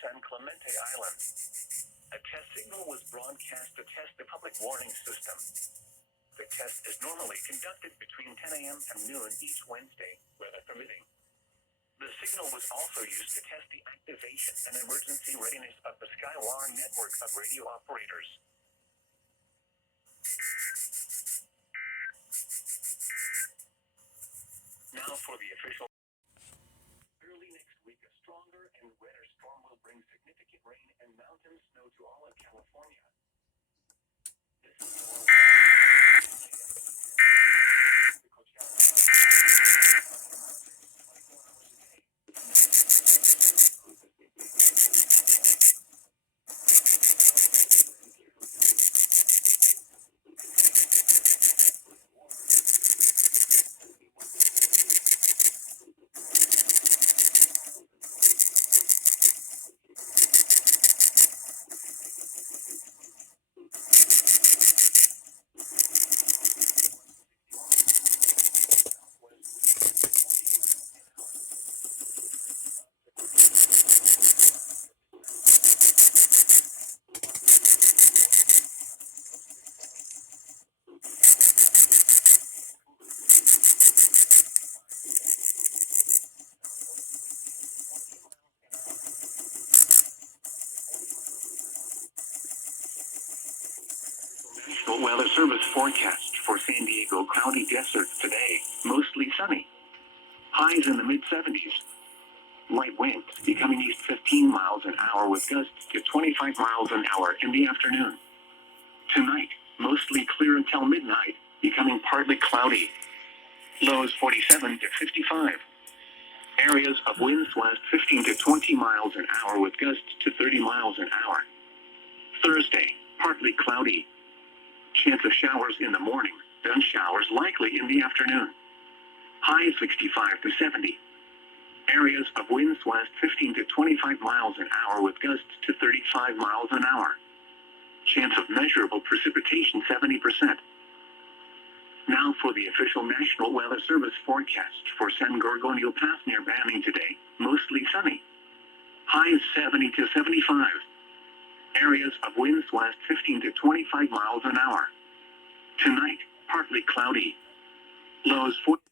San Clemente Island. A test signal was broadcast to test the public warning system. The test is normally conducted between 10 a.m. and noon each Wednesday, weather permitting. The signal was also used to test the activation and emergency readiness of the Skywire network of radio operators. Now for the official. Early next week, a stronger and wetter storm will bring significant rain and mountain snow to all of California. This is National Weather Service forecast for San Diego County Desert today, mostly sunny. Highs in the mid-70s. Light winds becoming east 15 miles an hour with gusts to 25 miles an hour in the afternoon. Tonight, mostly clear until midnight, becoming partly cloudy. Lows 47 to 55. Areas of winds west 15 to 20 miles an hour with gusts to 30 miles an hour. Thursday, partly cloudy. Chance of showers in the morning, then showers likely in the afternoon. High 65 to 70. Areas of winds west 15 to 25 miles an hour with gusts to 35 miles an hour. Chance of measurable precipitation 70%. Now for the official National Weather Service forecast for San Gorgonio Pass near Banning today, mostly sunny. Highs 70 to 75. Areas of winds west 15 to 25 miles an hour. Tonight, partly cloudy. Lows 40.